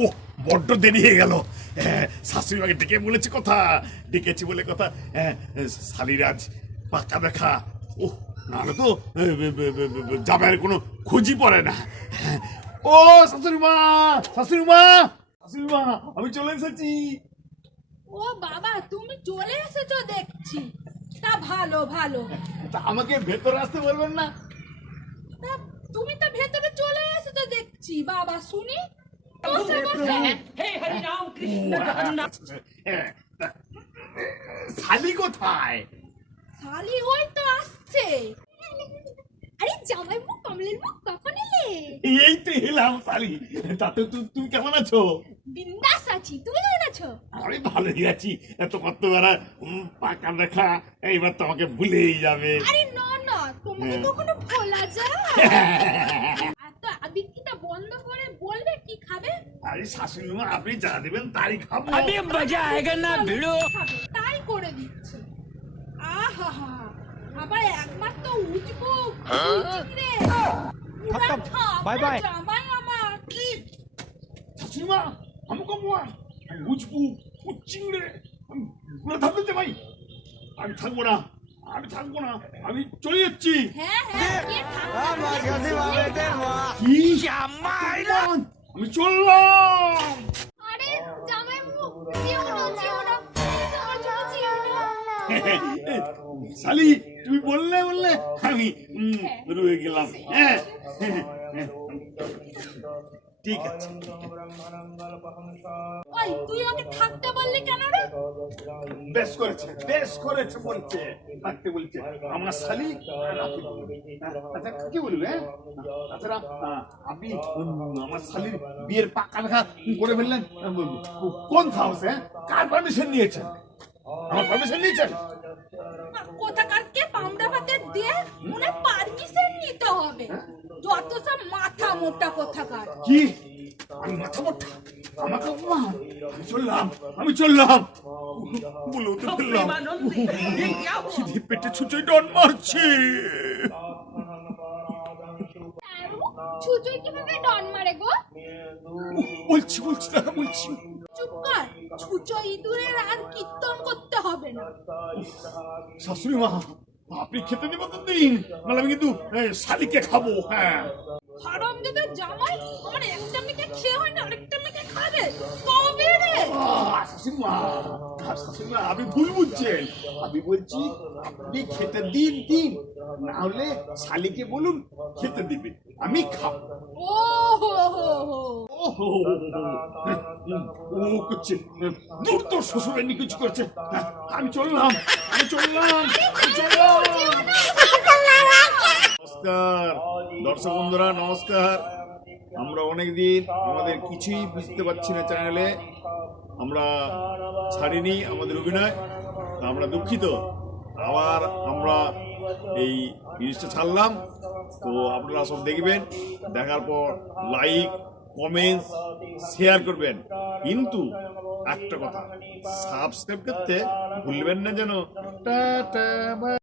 ও বড্ড দেরি হয়ে গেল। শাশুড়ি মাকে ডেকেছি বলে কথা। শালিরাজ পাক্কা দেখা। ও নাহলে তো জামাইয়ের কোনো খোঁজই পড়ে না। ও শাশুড়ি মা, শাশুড়ি মা, শাশুড়ি মা, আমি চলে এসেছি। ও বাবা, তুমি চলে এসেছো দেখছি। তা ভালো ভালো। তা আমাকে ভেতরে আসতে বলবেন না? তা তুমি তো ভেতরে চলে এসেছো দেখছি। বাবা শুনি, বসে বসে। हे हरि राम कृष्ण जगन्नाथ। শালি কোথায়? খালি ওই তো আসছে। আরে জামাইবু কমলেরবু কখন এলে? এই তো এলাম শালি। তাতে তুমি কেমন আছো? বিন্দাস আছি, তুমি কেমন আছো? আমি ভালোই আছি। তোমার তো এরা পাকা দেখা, এইবার তো আমাকে ভুলেই যাবে। আরে না না, তোমাকে কখনো ভোলা যায়? আর তো আবিরটা বন্ধ করে বলবে কি খাবে। আরে শাশুড়ি মা, আপনি যা দেবেন তাই খাবো। अभी मजा आएगा ना भिड़ो। খাবে তাই করে দিচ্ছে। আহা হা, আবার একমাত্র উঠবো রে। Bye bye. জামাই আমার কি শাশুড়ি মা, আমাকে মোয়া বুঝবু চিংড়ে পুরো থাকতে ভাই। আমি থাকবো না, আমি থাকবো না, আমি চলে যাচ্ছি। হ্যাঁ হ্যাঁ, কে থাকবে? কি আমি চললাম। আরে জামাইবু যেও না যেও না, আমার জন্য যেও না। শালি তুমি বললে আমি রয়ে গেলাম। হ্যাঁ ঠিক আছে। ওই তুই ওকে থাকতে বললি কেন রে? বেশ করেছে বলছে, থাকতে বলছে। আমার শালি আচ্ছা কি বলবে? তাছাড়া আপনি আমার শালির বিয়ের পাক্কা দেখা করে ফেললেন কোন সাহসে? কার পারমিশন নিয়েছেন? আমার পারমিশন নিয়েছেন? কোথাকার কে পান্ডা ভাতে দিয়ে মনে পারমিশন নিতে হবে। যত সব মাথা মোটা কোথাকার। কি আমি মাথা মোটা? আমাকে অপমান? আমি চললাম বলে উঠে ফেললাম। ये क्या हुआ? খিদে পেটে ছুঁচোই ডন মারছে। ছুচুই কিভাবে ডন মারে গো? বলছি দাদা বলছি। চুপ কর, ছুচো ইঁদুরের আর কীর্তন করতে হবে না। শাশুড়ি মা, আপনি খেতে নিমন্ত্রণ দিন, নাহলে আমি কিন্তু শালিকে খাবো। হ্যাঁ হারামজাদা জামাই, আমার একটা মেয়েকে খেয়ে হয় না আরেকটা মেয়েকে খাবে কবে রে? শাশুড়ি মা, আপনি ভুল বুঝছেন। আমি বলছি আপনি খেতে দিন, না হলে শালিকে বলুন খেতে দিবে, আমি খাবো। ও হো হো হো। ওহো ও করছে দূর তোর শ্বশুরের নিকুচ করছে। আমি চললাম। নমস্কার দর্শক বন্ধুরা, নমস্কার। আমরা অনেকদিন আমাদের কিছুই বুঝতে পারছি না চ্যানেলে, আমরা ছাড়িনি আমাদের অভিনয়, তা আমরা দুঃখিত। আবার আমরা এই জিনিসটা ছাড়লাম, তো আপনারা সব দেখবেন, দেখার পর লাইক কমেন্টস শেয়ার করবেন। কিন্তু একটা কথা, সাবস্ক্রাইব করতে ভুলবেন না যেন। টাটা।